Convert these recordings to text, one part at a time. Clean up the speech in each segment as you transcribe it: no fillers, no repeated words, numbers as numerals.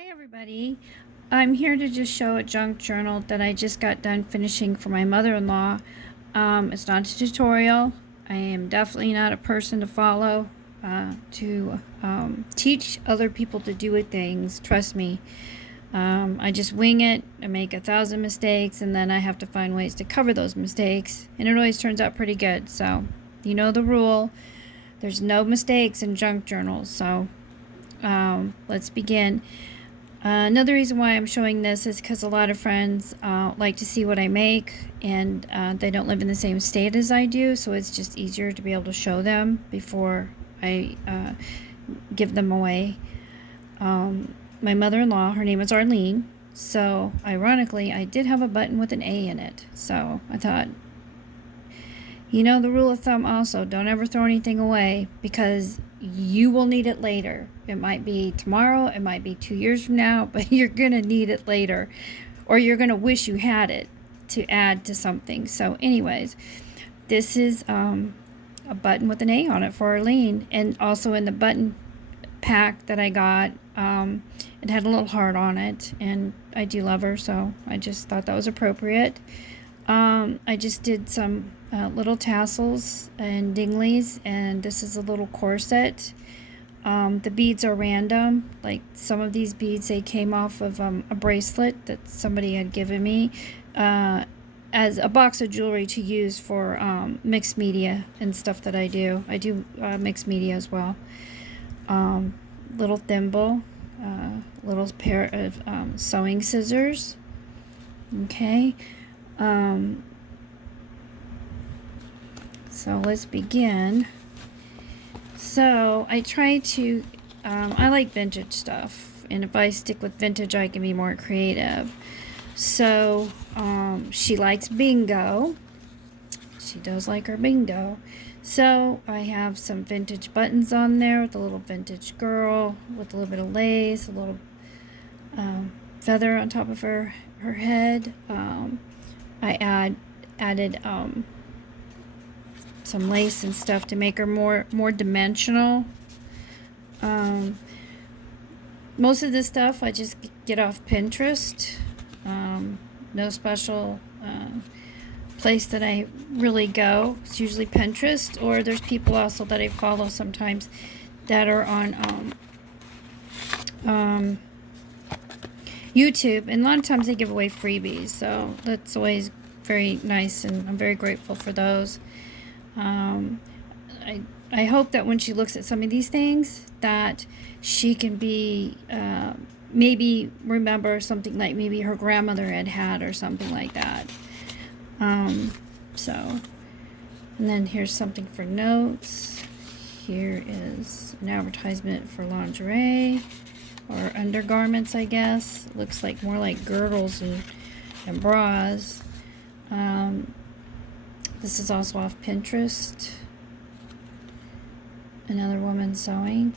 Hi everybody, I'm here to just show a junk journal that I just got done finishing for my mother-in-law. It's not a tutorial. I am definitely not a person to follow, to teach other people to do things, trust me. I just wing it, I make 1,000 mistakes, and then I have to find ways to cover those mistakes, and it always turns out pretty good. So, you know the rule, there's no mistakes in junk journals, so let's begin. Another reason why I'm showing this is because a lot of friends like to see what I make, and they don't live in the same state as I do, so it's just easier to be able to show them before I give them away. My mother-in-law, her name is Arlene, so ironically I did have a button with an A in it, so I thought, you know the rule of thumb also, don't ever throw anything away because you will need it later. It might be tomorrow, it might be 2 years from now, but you're gonna need it later, or you're gonna wish you had it to add to something. So anyways, this is a button with an A on it for Arlene, and also in the button pack that I got, it had a little heart on it, and I do love her, so I just thought that was appropriate. I just did some little tassels and dinglies, and this is a little corset. The beads are random. Like some of these beads, they came off of a bracelet that somebody had given me as a box of jewelry to use for mixed media and stuff that I do. I do mixed media as well. Little thimble, little pair of sewing scissors. Okay. So let's begin. So I try to, I like vintage stuff, and if I stick with vintage, I can be more creative. So she likes bingo. She does like her bingo. So I have some vintage buttons on there with a little vintage girl with a little bit of lace, a little feather on top of her head. I added some lace and stuff to make her more dimensional. Most of this stuff I just get off Pinterest. No special place that I really go. It's usually Pinterest, or there's people also that I follow sometimes that are on YouTube, and a lot of times they give away freebies, so that's always very nice, and I'm very grateful for those. I hope that when she looks at some of these things that she can be maybe remember something like maybe her grandmother had or something like that. So, and then here's something for notes. Here is an advertisement for lingerie or undergarments, I guess. Looks like more like girdles and bras. This is also off Pinterest. Another woman sewing.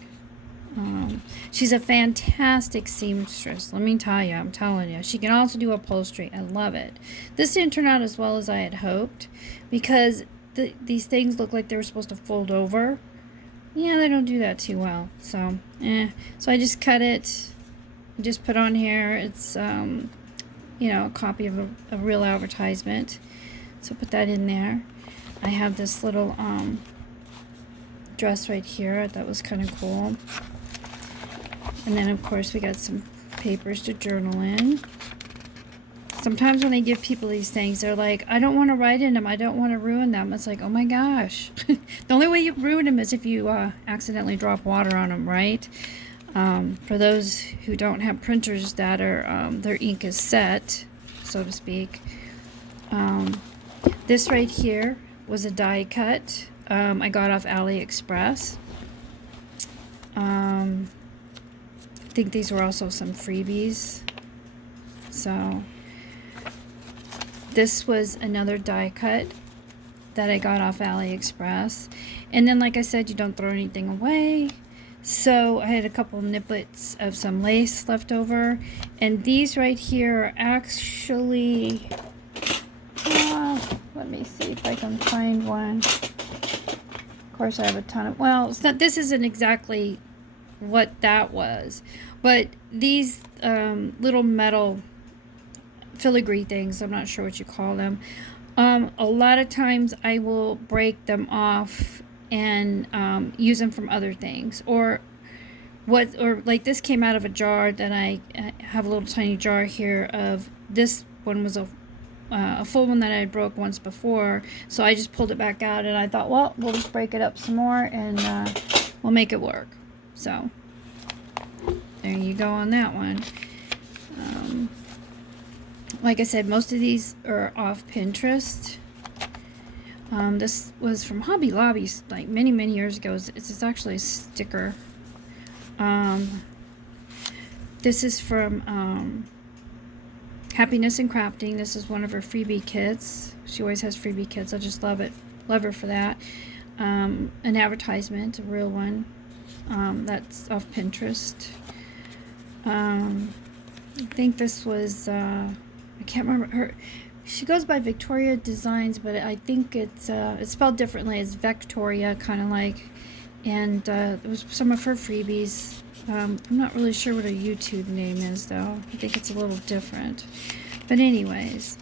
She's a fantastic seamstress, let me tell you. I'm telling you, she can also do upholstery. I love it. This didn't turn out as well as I had hoped because these things look like they were supposed to fold over. Yeah, they don't do that too well. So so I just cut it, just put on here. It's you know, a copy of a real advertisement, so put that in there. I have this little dress right here that was kind of cool. And then of course we got some papers to journal in. Sometimes when I give people these things, they're like, I don't want to write in them, I don't want to ruin them. It's like, oh my gosh. The only way you ruin them is if you accidentally drop water on them, right? For those who don't have printers that are their ink is set, so to speak. This right here was a die cut I got off AliExpress. I think these were also some freebies. So this was another die cut that I got off AliExpress. And then, like I said, you don't throw anything away. So I had a couple niblets of some lace left over. And these right here are actually, let me see if I can find one. Of course, I have a ton of, well, it's not, this isn't exactly what that was, but these little metal filigree things. I'm not sure what you call them. A lot of times I will break them off and use them from other things, or like this came out of a jar that I have a little tiny jar here of. This one was a full one that I broke once before, so I just pulled it back out, and I thought, well, we'll just break it up some more and we'll make it work. So there you go on that one. Like I said, most of these are off Pinterest. This was from Hobby Lobby like many years ago. It's actually a sticker. This is from Happiness and Crafting. This is one of her freebie kits. She always has freebie kits. I just love it. Love her for that. An advertisement, a real one. That's off Pinterest. I think this was I can't remember her. She goes by Victoria Designs, but I think it's spelled differently. It's Vectoria, kind of like. And it was some of her freebies. I'm not really sure what her YouTube name is, though. I think it's a little different. But anyways,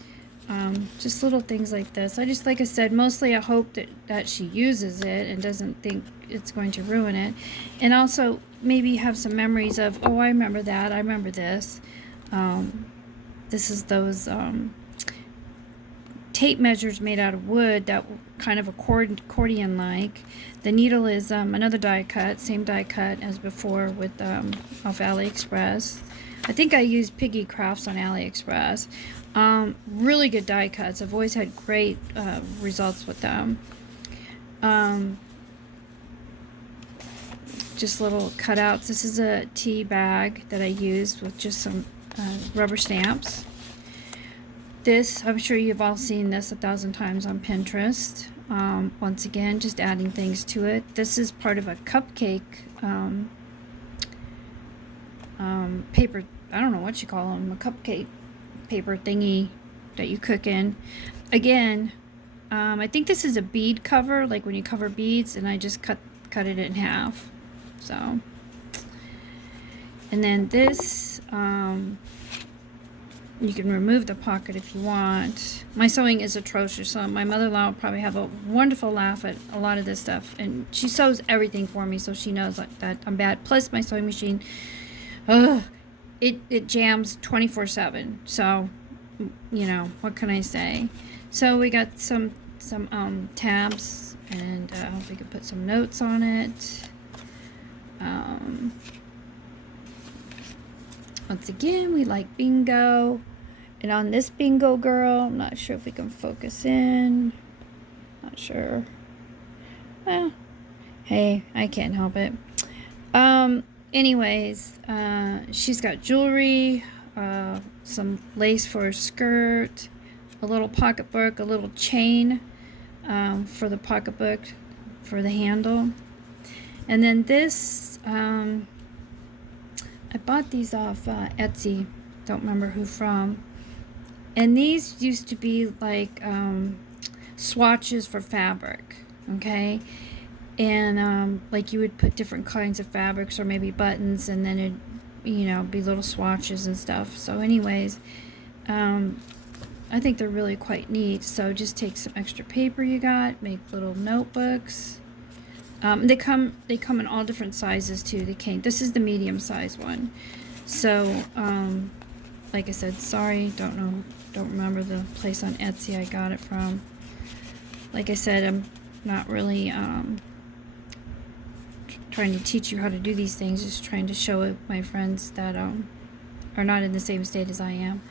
just little things like this. Like I said, mostly I hope that she uses it and doesn't think it's going to ruin it. And also maybe have some memories of, oh, I remember that. I remember this. This is those tape measures made out of wood that kind of accordion-like. The needle is another die cut, same die cut as before with off AliExpress. I think I used Piggy Crafts on AliExpress. Really good die cuts. I've always had great results with them. Just little cutouts. This is a tea bag that I used with just some rubber stamps. This, I'm sure you've all seen this 1,000 times on Pinterest. Once again, just adding things to it. This is part of a cupcake paper, I don't know what you call them, a cupcake paper thingy that you cook in. Again, I think this is a bead cover, like when you cover beads, and I just cut it in half. So, and then this, you can remove the pocket if you want. My sewing is atrocious, so my mother-in-law will probably have a wonderful laugh at a lot of this stuff. And she sews everything for me, so she knows that I'm bad. Plus, my sewing machine, it jams 24/7. So, you know, what can I say? So we got some tabs, and we could put some notes on it. Once again, we like bingo. And on this bingo girl, I'm not sure if we can focus in. Not sure. Well, hey, I can't help it. Anyways, she's got jewelry, some lace for her skirt, a little pocketbook, a little chain for the pocketbook, for the handle. And then this, I bought these off Etsy. Don't remember who from. And these used to be like swatches for fabric, okay? And like you would put different kinds of fabrics or maybe buttons, and then it'd, you know, be little swatches and stuff. So anyways, I think they're really quite neat. So just take some extra paper you got, make little notebooks. They come in all different sizes too. This is the medium size one. So like I said, sorry, don't remember the place on Etsy I got it from. Like I said, I'm not really trying to teach you how to do these things, just trying to show it my friends that are not in the same state as I am.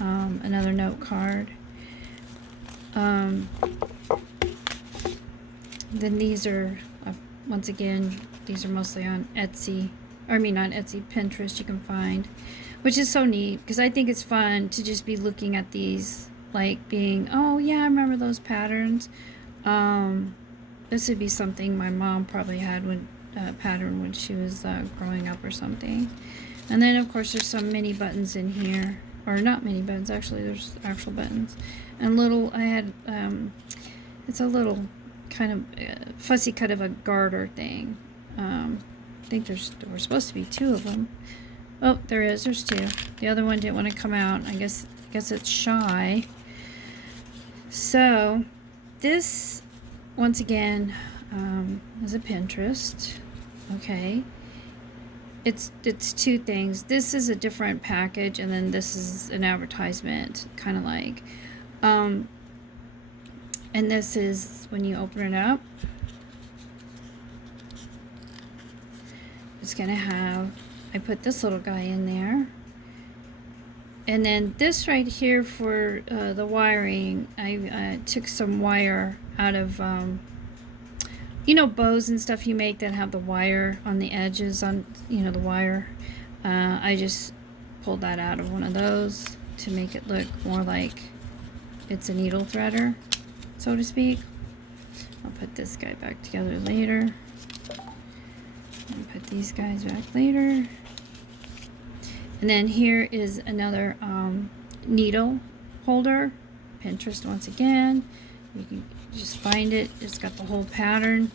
Another note card. Then these are, once again, these are mostly on Etsy. I mean, on Etsy, Pinterest you can find. Which is so neat, because I think it's fun to just be looking at these, like being, oh yeah, I remember those patterns. This would be something my mom probably had pattern when she was growing up or something. And then of course there's some mini buttons in here, or not mini buttons, actually there's actual buttons. And little, I had, it's a little kind of fussy cut of a garter thing. I think there were supposed to be two of them. Oh, there is. There's two. The other one didn't want to come out. I guess it's shy. So this, once again, is a Pinterest. Okay. It's two things. This is a different package, and then this is an advertisement, kind of like. And this is when you open it up. It's gonna have. I put this little guy in there. And then this right here for the wiring, I took some wire out of, you know, bows and stuff you make that have the wire on the edges on, you know, the wire. I just pulled that out of one of those to make it look more like it's a needle threader, so to speak. I'll put this guy back together later. And put these guys back later. And then here is another needle holder. Pinterest once again. You can just find it. It's got the whole pattern.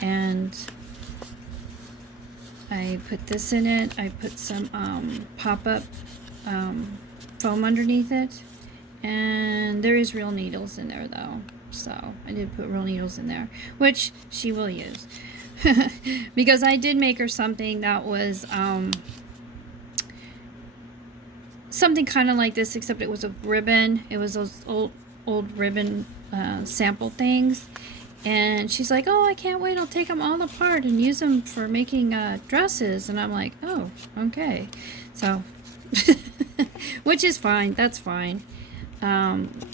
And I put this in it. I put some pop-up foam underneath it. And there is real needles in there though. So I did put real needles in there, which she will use. Because I did make her something that was something kind of like this, except it was a ribbon. It was those old ribbon sample things. And she's like, oh, I can't wait. I'll take them all apart and use them for making dresses. And I'm like, oh, okay. So, which is fine. That's fine.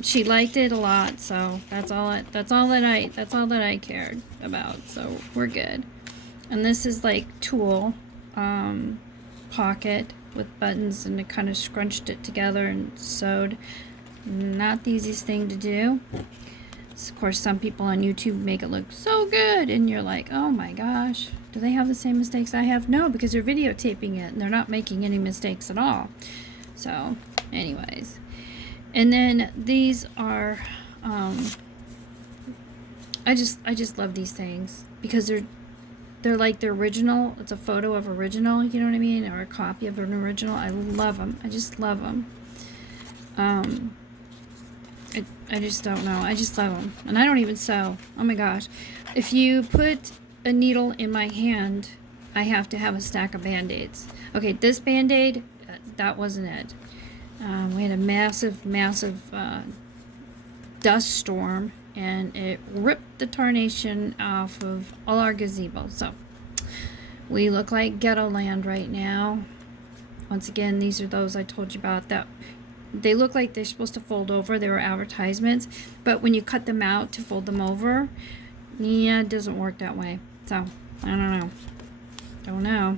She liked it a lot, so that's all that I cared about. So we're good. And this is like tulle pocket with buttons, and it kind of scrunched it together and sewed. Not the easiest thing to do. Of course, some people on YouTube make it look so good, and you're like, oh my gosh, do they have the same mistakes I have? No, because they're videotaping it and they're not making any mistakes at all. So anyways, and then these are I just love these things because they're like the original. It's a photo of original, you know what I mean, or a copy of an original. I love them. I just love them. I just don't know. I just love them. And I don't even sew. Oh my gosh. If you put a needle in my hand, I have to have a stack of Band-Aids. Okay, this Band-Aid, that wasn't it. We had a massive dust storm, and it ripped the tarnation off of all our gazebos. So we look like ghetto land right now. Once again, these are those I told you about that they look like they're supposed to fold over. They were advertisements, but when you cut them out to fold them over, yeah, it doesn't work that way. So I don't know.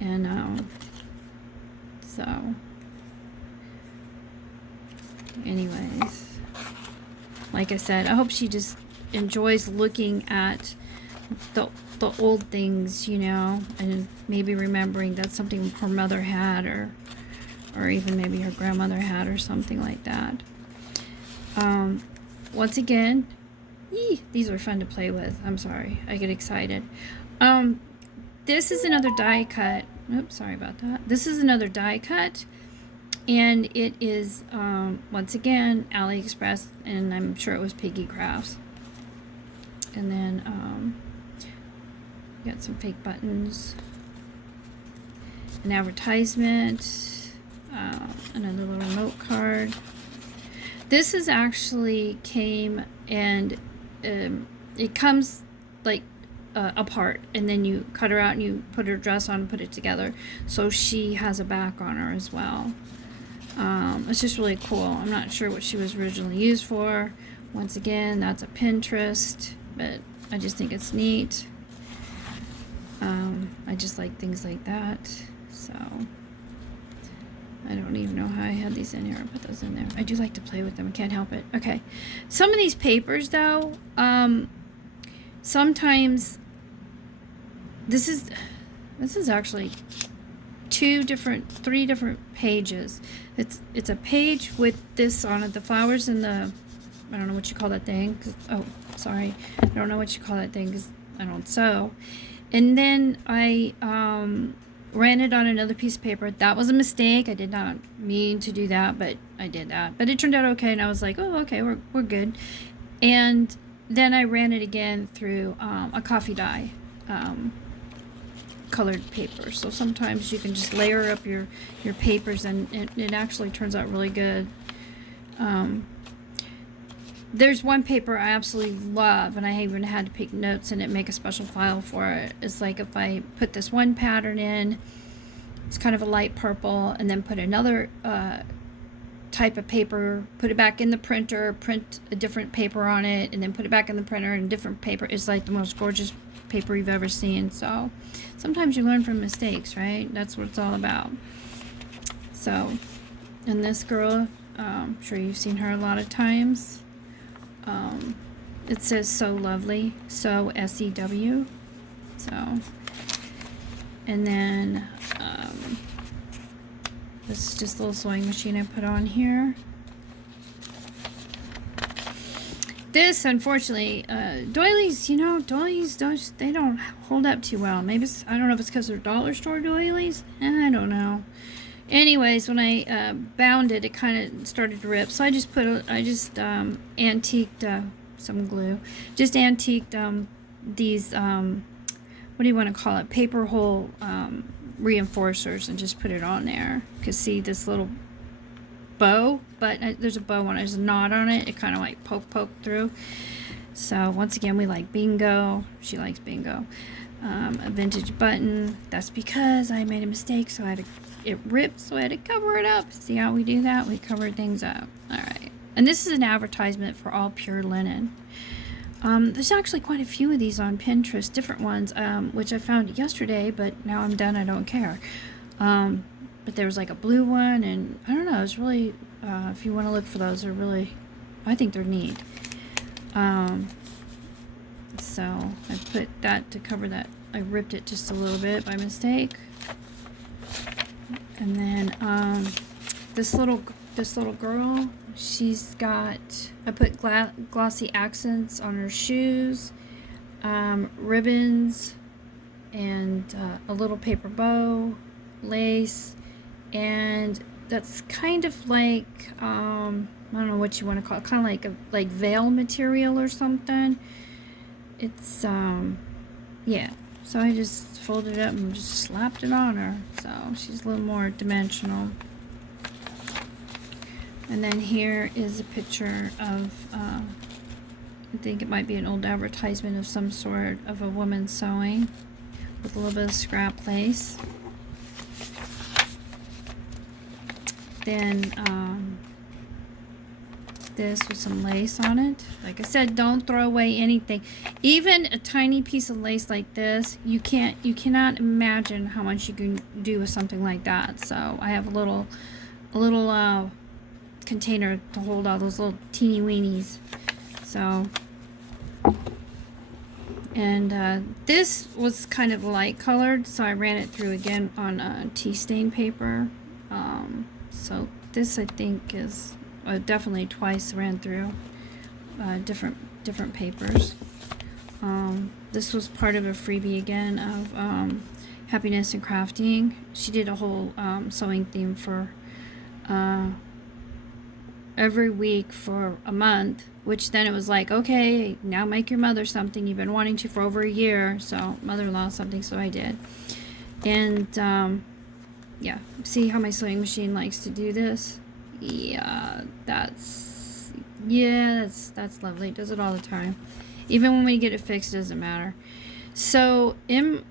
And so anyways, like I said, I hope she just enjoys looking at the old things, you know, and maybe remembering that's something her mother had, or even maybe her grandmother had, or something like that. Once again, these are fun to play with. I'm sorry, I get excited. This is another die cut. Oops, sorry about that. This is another die cut, and it is once again AliExpress, and I'm sure it was Piggy Crafts. And then got some fake buttons, an advertisement. Another little note card. This is actually came, and it comes like apart, and then you cut her out and you put her dress on and put it together, so she has a back on her as well. It's just really cool. I'm not sure what she was originally used for. Once again, that's a Pinterest, but I just think it's neat. I just like things like that. So I don't even know how I had these in here. I put those in there. I do like to play with them. I can't help it. Okay. Some of these papers, though, sometimes this is actually three different pages. It's a page with this on it, the flowers and the, I don't know what you call that thing. Oh, sorry. I don't know what you call that thing because I don't sew. And then I ran it on another piece of paper. That was a mistake. I did not mean to do that, but I did that. But it turned out okay, and I was like, oh, okay, we're good. And then I ran it again through a coffee dye colored paper. So sometimes you can just layer up your papers, and it actually turns out really good. There's one paper I absolutely love, and I even had to take notes in it, make a special file for it. It's like if I put this one pattern in, it's kind of a light purple, and then put another type of paper, put it back in the printer, print a different paper on it, and then put it back in the printer and different paper. It's like the most gorgeous paper you've ever seen. So sometimes you learn from mistakes, right? That's what it's all about. So, and this girl, I'm sure you've seen her a lot of times. It says So Lovely, so SEW. So, and then this is just a little sewing machine I put on here. This, unfortunately, doilies, doilies they don't hold up too well. Maybe I don't know if it's because they're dollar store doilies. I don't know. Anyways, when I bound it, it kind of started to rip. So I just antiqued some glue. Just antiqued these what do you want to call it? Paper hole reinforcers, and just put it on there. Cause see this little bow, but there's a bow on it. There's a knot on it. It kind of like poke through. So once again, we like bingo. She likes bingo. A vintage button. That's because I made a mistake, so it ripped, so I had to cover it up. See how we do that? We cover things up. All right. And this is an advertisement for All Pure Linen. There's actually quite a few of these on Pinterest, different ones, which I found yesterday, but now I'm done. I don't care. But there was like a blue one, and I don't know. It's really, if you want to look for those, they're really, I think they're neat. So I put that to cover that. I ripped it just a little bit by mistake. And then this little girl, she's got, I put glossy accents on her shoes, ribbons, and a little paper bow, lace, and that's kind of like I don't know what you want to call it, kind of like a veil material or something. It's yeah. So I just folded it up and just slapped it on her. So she's a little more dimensional. And then here is a picture of, I think it might be an old advertisement of some sort of a woman sewing with a little bit of scrap lace. Then this with some lace on it. Like I said, don't throw away anything. Even a tiny piece of lace like this, you cannot imagine how much you can do with something like that. So I have a little container to hold all those little teeny weenies. So, and this was kind of light colored, so I ran it through again on tea stain paper. So this I think is definitely twice ran through different papers. This was part of a freebie again of Happiness and Crafting. She did a whole sewing theme for every week for a month, which then it was like, okay, now make your mother something you've been wanting to for over a year. So mother-in-law something, so I did. And yeah, see how my sewing machine likes to do this? Yeah, that's lovely. It does it all the time. Even when we get it fixed, it doesn't matter. So in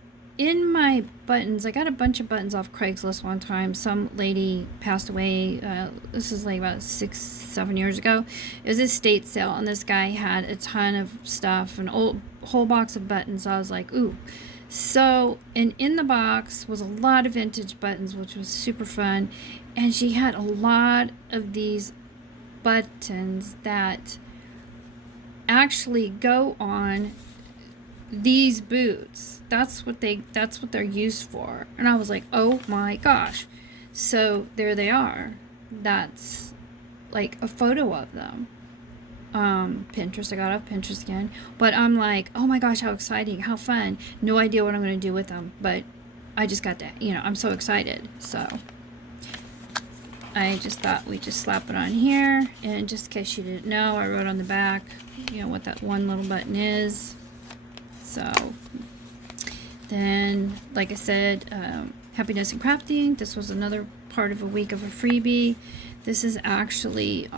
my buttons, I got a bunch of buttons off Craigslist one time. Some lady passed away. This is like about 6-7 years ago. It was a estate sale, and this guy had a ton of stuff, an whole box of buttons. So I was like, ooh. So, and in the box was a lot of vintage buttons, which was super fun. And she had a lot of these buttons that actually go on these boots. That's what they're used for. And I was like, oh my gosh. So there they are. That's like a photo of them. Pinterest. I got off Pinterest again. But I'm like, oh my gosh, how exciting, how fun. No idea what I'm going to do with them. But I just got that, I'm so excited. So I just thought we'd just slap it on here. And just in case you didn't know, I wrote on the back, what that one little button is. So then, like I said, Happiness and Crafting. This was another part of a week of a freebie. This is actually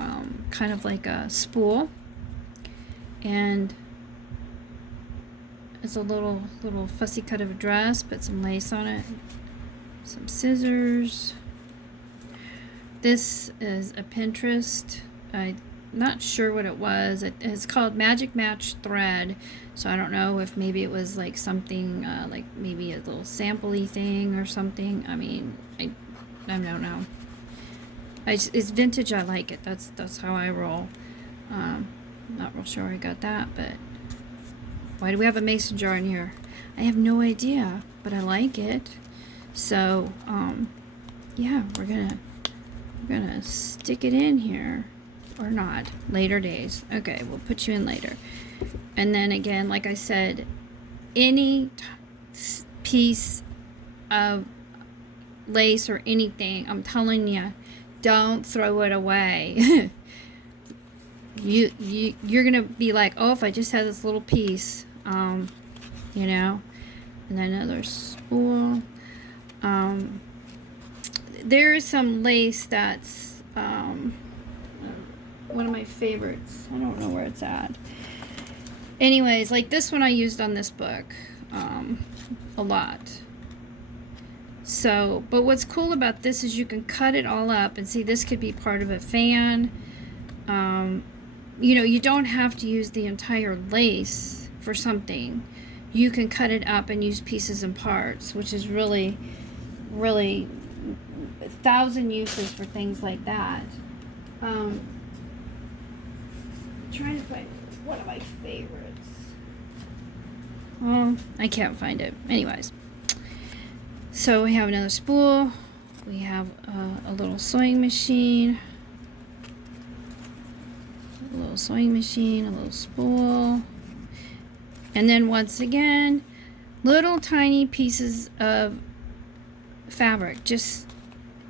kind of like a spool. And it's a little fussy cut of a dress. Put some lace on it. Some scissors. This is a Pinterest. I'm not sure what it was. It's called Magic Match Thread. So I don't know if maybe it was like something like maybe a little sample-y thing or something. I mean, I don't know. It's vintage. I like it. That's how I roll. Not real sure I got that, but why do we have a mason jar in here? I have no idea, but I like it. So yeah, we're gonna stick it in here, or not, later days. Okay, we'll put you in later. And then again, like I said, any piece of lace or anything, I'm telling you, don't throw it away. You're gonna be like, oh, if I just had this little piece, and then another spool. There is some lace that's one of my favorites. I don't know where it's at. Anyways, like this one I used on this book a lot. So, but what's cool about this is you can cut it all up and see this could be part of a fan. You don't have to use the entire lace for something. You can cut it up and use pieces and parts, which is really, really 1,000 uses for things like that. Trying to find one of my favorites. I can't find it. Anyways, so we have another spool. We have a little sewing machine. A little sewing machine, a little spool. And then once again, little tiny pieces of fabric. Just,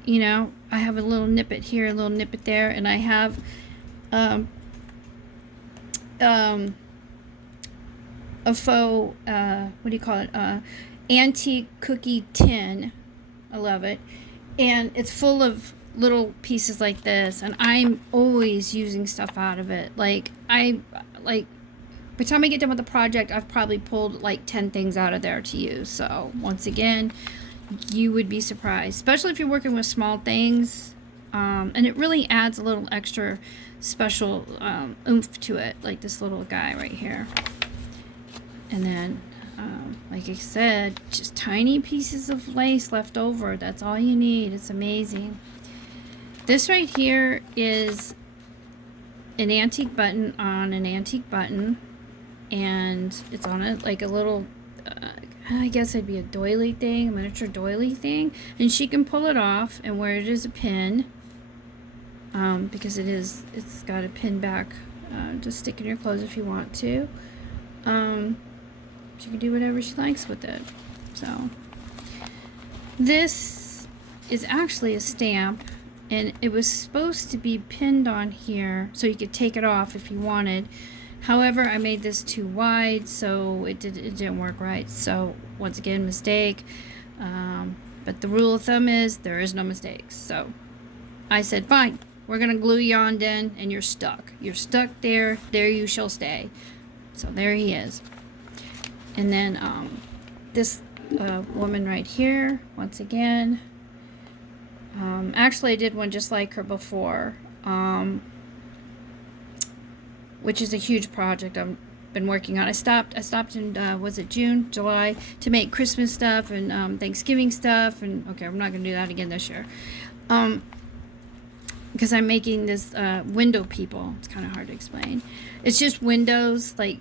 I have a little nippet here, a little nippet there, and I have a faux, what do you call it? Antique cookie tin. I love it. And it's full of little pieces like this, and I'm always using stuff out of it. By the time I get done with the project, I've probably pulled like 10 things out of there to use. So once again, you would be surprised, especially if you're working with small things. And it really adds a little extra special oomph to it, like this little guy right here. And then, like I said, just tiny pieces of lace left over. That's all you need. It's amazing. This right here is an antique button on an antique button, and it's on it like a little, I guess it'd be a doily thing, a miniature doily thing, and she can pull it off and wear it as a pin, because it's got a pin back, just stick in your clothes if you want to. She can do whatever she likes with it. So this is actually a stamp, and it was supposed to be pinned on here so you could take it off if you wanted. However, I made this too wide, so it didn't work right. So once again, mistake. But the rule of thumb is there is no mistakes. So I said, fine, we're gonna glue you on then, and you're stuck. You're stuck there. There you shall stay. So there he is. And then this woman right here, once again. Actually, I did one just like her before, which is a huge project I've been working on. I stopped in, was it June, July, to make Christmas stuff and Thanksgiving stuff. And okay, I'm not going to do that again this year. Because I'm making this window people. It's kind of hard to explain. It's just windows, like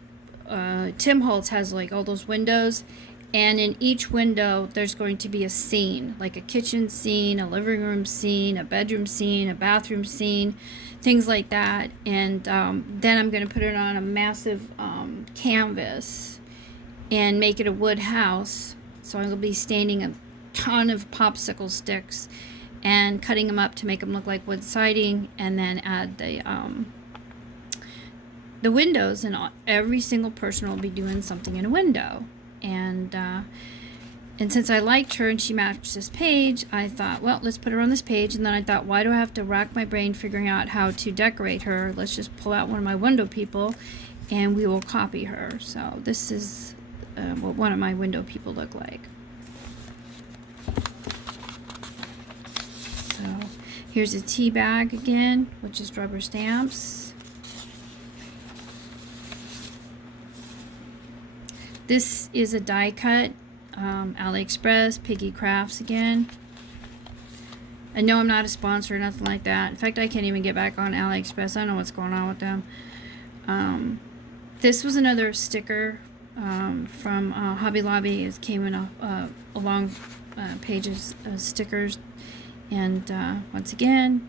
Tim Holtz has like all those windows, and in each window there's going to be a scene, like a kitchen scene, a living room scene, a bedroom scene, a bathroom scene, things like that. And then I'm going to put it on a massive canvas and make it a wood house. So I'll be standing ton of popsicle sticks and cutting them up to make them look like wood siding, and then add the windows, and every single person will be doing something in a window. And since I liked her and she matched this page, I thought, well, let's put her on this page. And then I thought, why do I have to rack my brain figuring out how to decorate her? Let's just pull out one of my window people and we will copy her. So this is what one of my window people look like. So here's a tea bag again, which is rubber stamps. This is a die cut. AliExpress, Piggy Crafts again. I know I'm not a sponsor or nothing like that. In fact, I can't even get back on AliExpress. I don't know what's going on with them. This was another sticker from Hobby Lobby. It came in a long pages of stickers. And once again,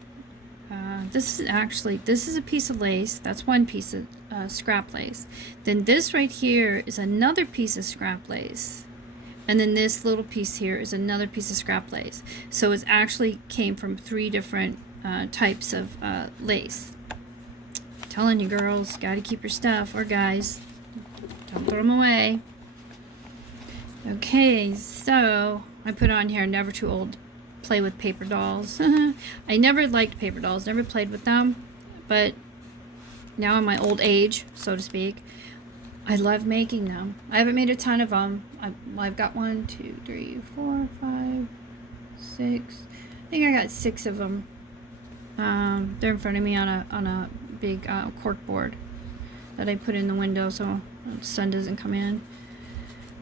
this is a piece of lace. That's one piece of scrap lace. Then this right here is another piece of scrap lace. And then this little piece here is another piece of scrap lace. So it actually came from 3 different types of lace. I'm telling you, girls, gotta keep your stuff, or guys, don't throw them away. Okay, so I put on here, never too old to play with paper dolls. I never liked paper dolls, never played with them, but now in my old age, so to speak, I love making them. I haven't made a ton of them. I've got 1, 2, 3, 4, 5, 6. I think I got 6 of them. They're in front of me on a big cork board that I put in the window so the sun doesn't come in.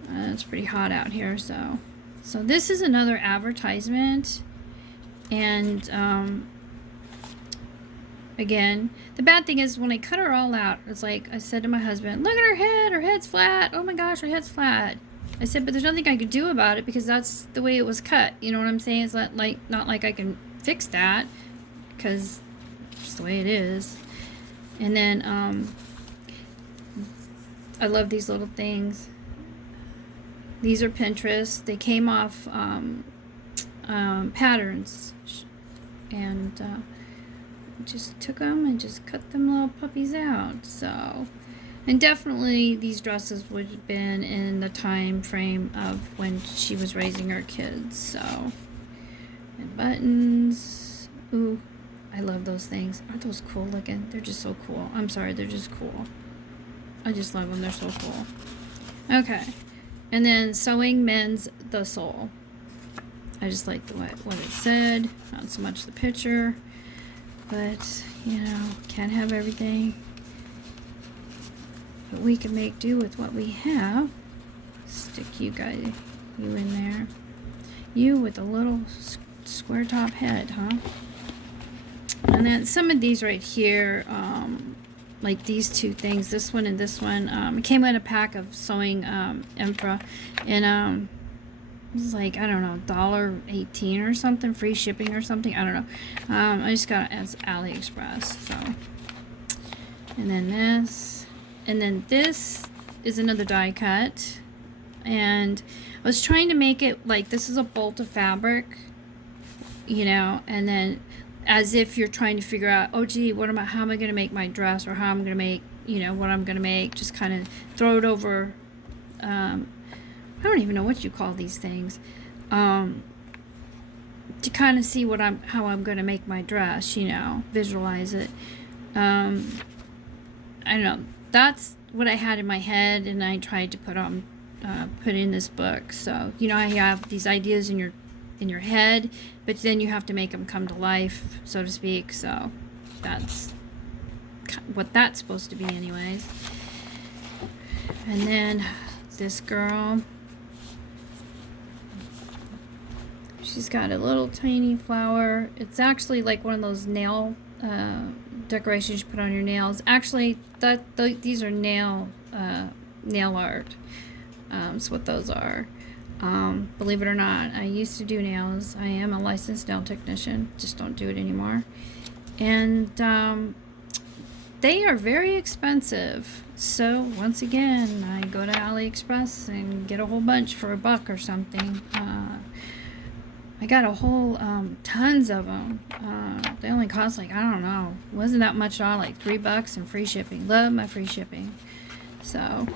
It's pretty hot out here, so this is another advertisement, and again, the bad thing is when I cut her all out, it's like I said to my husband, look at her head's flat. Oh my gosh, her head's flat. I said, but there's nothing I could do about it because that's the way it was cut. You know what I'm saying? It's not like I can fix that because it's the way it is. And then I love these little things. These are Pinterest. They came off patterns, and just took them and just cut them little puppies out. So, and definitely these dresses would have been in the time frame of when she was raising her kids. So, and buttons. Ooh, I love those things. Aren't those cool looking? They're just so cool. I'm sorry, they're just cool. I just love them. They're so cool. Okay, and then sewing mends the soul. I just like what it said, not so much the picture. But, you know, can't have everything. But we can make do with what we have. Stick you in there. You with a little square top head, huh? And then some of these right here, like these 2 things, this one and this one, it came in a pack of sewing Emperor, and it was like, I don't know, $1.18 or something, free shipping or something. I don't know. I just got it as AliExpress. So, and then this, and then this is another die cut. And I was trying to make it like this is a bolt of fabric, you know, and then as if you're trying to figure out, oh gee, how am I going to make my dress, or how I'm going to make, you know, what I'm going to make. Just kind of throw it over. I don't even know what you call these things, to kind of see how I'm going to make my dress, you know, visualize it. I don't know. That's what I had in my head, and I tried to put in this book. So, you know, I have these ideas in your head, but then you have to make them come to life, so to speak. So that's what that's supposed to be anyways. And then this girl, she's got a little tiny flower. It's actually like one of those nail decorations you put on your nails. Actually, these are nail art. That's what those are. Believe it or not, I used to do nails. I am a licensed nail technician. Just don't do it anymore. And they are very expensive. So once again, I go to AliExpress and get a whole bunch for $1 or something. I got a whole tons of them. They only cost like, I don't know, wasn't that much at all, like $3 and free shipping. Love my free shipping. So,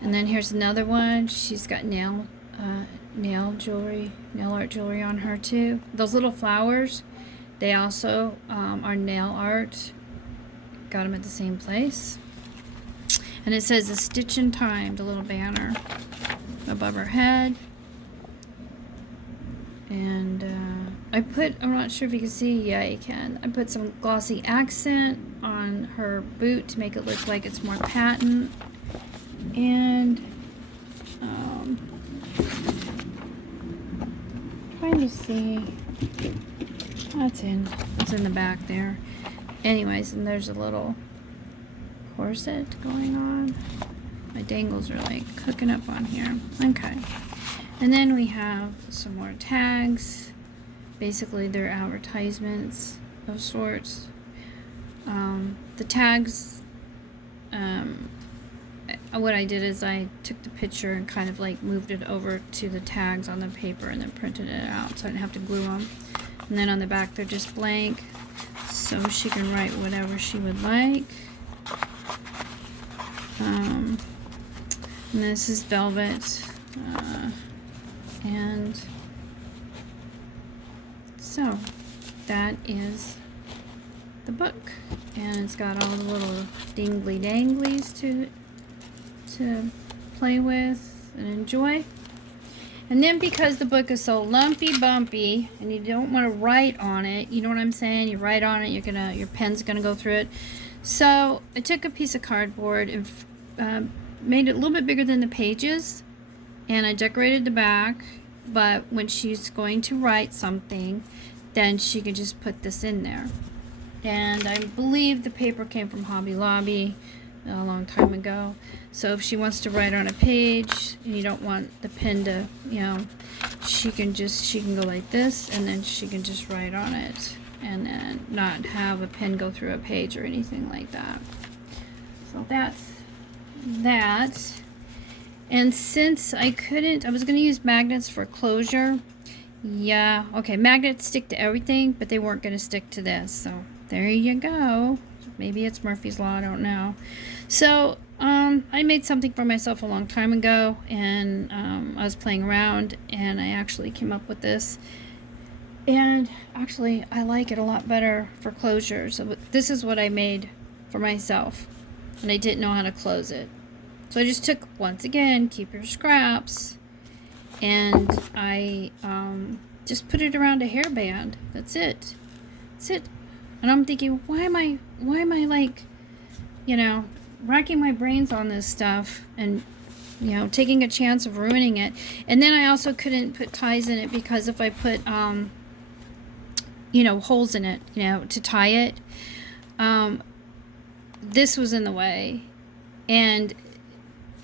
and then here's another one. She's got nail art jewelry on her too. Those little flowers, they also are nail art. Got them at the same place. And it says a stitch in time, the little banner above her head. And I'm not sure if you can see, yeah you can, I put some glossy accent on her boot to make it look like it's more patent. And trying to see, it's in the back there. Anyways, and there's a little corset going on. My dangles are like cooking up on here. Okay. And then we have some more tags. Basically, they're advertisements of sorts. The tags, what I did is I took the picture and kind of like moved it over to the tags on the paper and then printed it out so I didn't have to glue them. And then on the back, they're just blank, so she can write whatever she would like. And this is velvet. And so that is the book, and it's got all the little dingly danglies to play with and enjoy. And then because the book is so lumpy bumpy and you don't want to write on it, you know what I'm saying, you write on it, your pen's gonna go through it. So I took a piece of cardboard and made it a little bit bigger than the pages, and I decorated the back, but when she's going to write something, then she can just put this in there. And I believe the paper came from Hobby Lobby a long time ago. So if she wants to write on a page and you don't want the pen to, she can go like this, and then she can just write on it and then not have a pen go through a page or anything like that. So that's that. And since I was going to use magnets for closure. Yeah, okay, magnets stick to everything, but they weren't going to stick to this. So there you go. Maybe it's Murphy's Law, I don't know. So I made something for myself a long time ago, and I was playing around, and I actually came up with this. And actually, I like it a lot better for closure. So this is what I made for myself, and I didn't know how to close it. So I just took, once again, keep your scraps, and I just put it around a hairband. That's it. That's it. And I'm thinking, why am I like, racking my brains on this stuff and, taking a chance of ruining it. And then I also couldn't put ties in it because if I put, holes in it, to tie it, this was in the way. And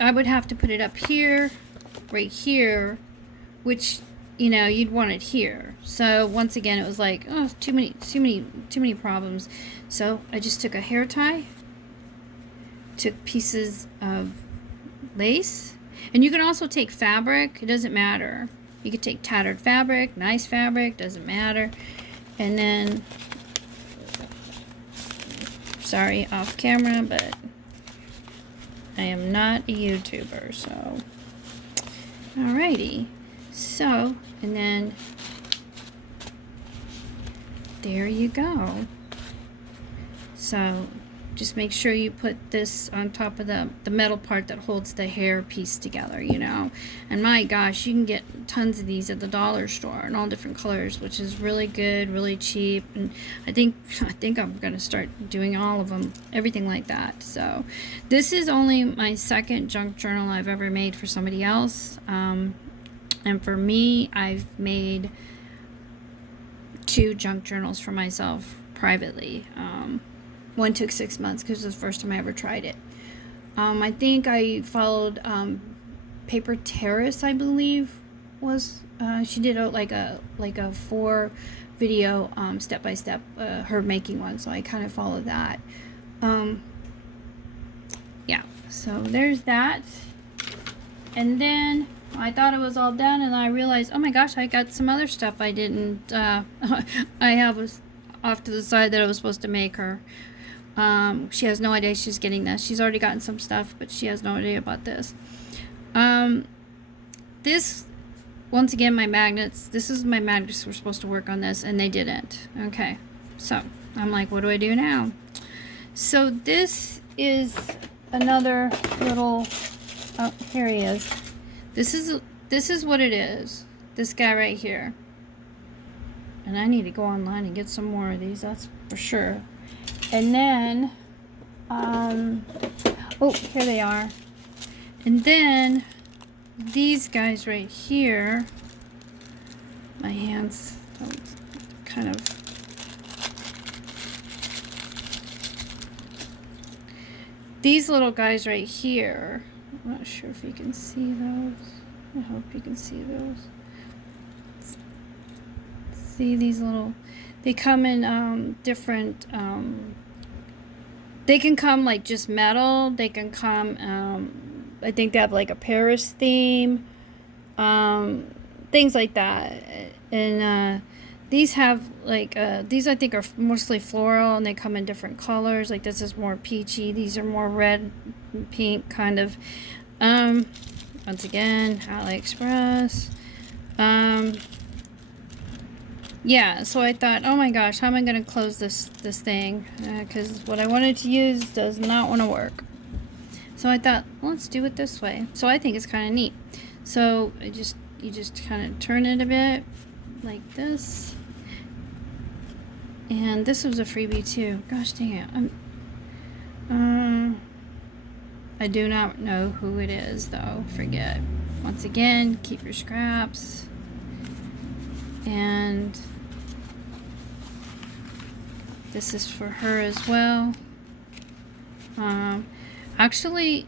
I would have to put it up here, right here, which, you'd want it here. So once again, it was like, oh, too many problems. So I just took a hair tie, took pieces of lace, and you can also take fabric. It doesn't matter. You could take tattered fabric, nice fabric, doesn't matter. And then, sorry, off camera, but I am not a YouTuber, so alrighty. So, and then there you go. So just make sure you put this on top of the metal part that holds the hair piece together, And my gosh, you can get tons of these at the dollar store in all different colors, which is really good, really cheap. And I think I'm gonna start doing all of them, everything like that. So this is only my second junk journal I've ever made for somebody else. And for me, I've made 2 junk journals for myself privately. One took 6 months because it was the first time I ever tried it. I think I followed Paper Terrace, I believe, was she did like a 4 video step by step her making one, so I kind of followed that. Yeah, so there's that. And then I thought it was all done, and I realized, oh my gosh, I got some other stuff I didn't, I have was off to the side that I was supposed to make her. She has no idea she's getting this. She's already gotten some stuff, but she has no idea about this. This, once again, my magnets, this is my magnets were supposed to work on this, and they didn't. Okay, so I'm like, what do I do now? So this is another little, oh, here he is. This is what it is. This guy right here. And I need to go online and get some more of these, that's for sure. And then, oh, here they are. And then these guys right here, my hands kind of, these little guys right here, I'm not sure if you can see those. I hope you can see those. See these little, they come in different, they can come like just metal, they can come, I think they have like a Paris theme, things like that. And these have like, these I think are mostly floral, and they come in different colors. Like this is more peachy, these are more red and pink kind of. Once again, AliExpress. Yeah, so I thought, oh my gosh, how am I going to close this thing? Because what I wanted to use does not want to work. So I thought, well, let's do it this way. So I think it's kind of neat. So you just kind of turn it a bit like this. And this was a freebie too. Gosh dang it. I do not know who it is though. Forget. Once again, keep your scraps. And this is for her as well. Actually,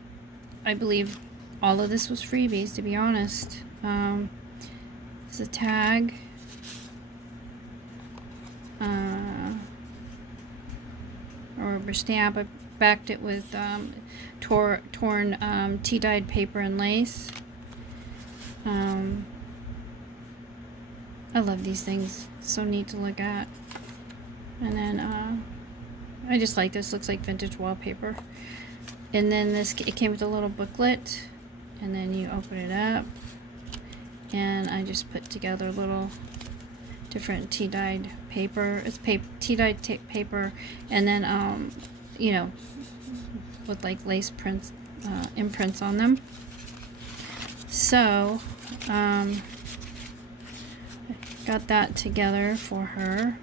I believe all of this was freebies, to be honest. It's a tag. Or rubber stamp. I backed it with torn tea-dyed paper and lace. I love these things. It's so neat to look at. And then I just like this. Looks like vintage wallpaper. And then this, it came with a little booklet, and then you open it up, and I just put together little different tea-dyed paper. It's tea-dyed paper, and then you know, with like lace prints, imprints on them. So got that together for her.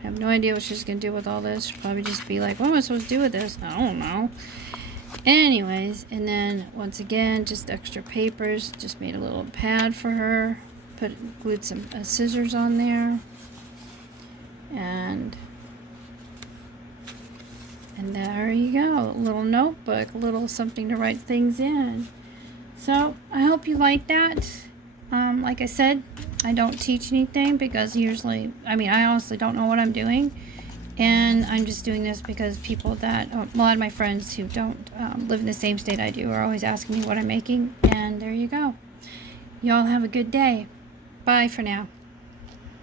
I have no idea what she's gonna do with all this. She'll probably just be like, what am I supposed to do with this? I don't know. Anyways, and then once again, just extra papers. Just made a little pad for her. Glued some scissors on there. And there you go. A little notebook, a little something to write things in. So I hope you like that. Like I said, I don't teach anything because usually, I honestly don't know what I'm doing. And I'm just doing this because people that, a lot of my friends who don't live in the same state I do are always asking me what I'm making. And there you go. Y'all have a good day. Bye for now.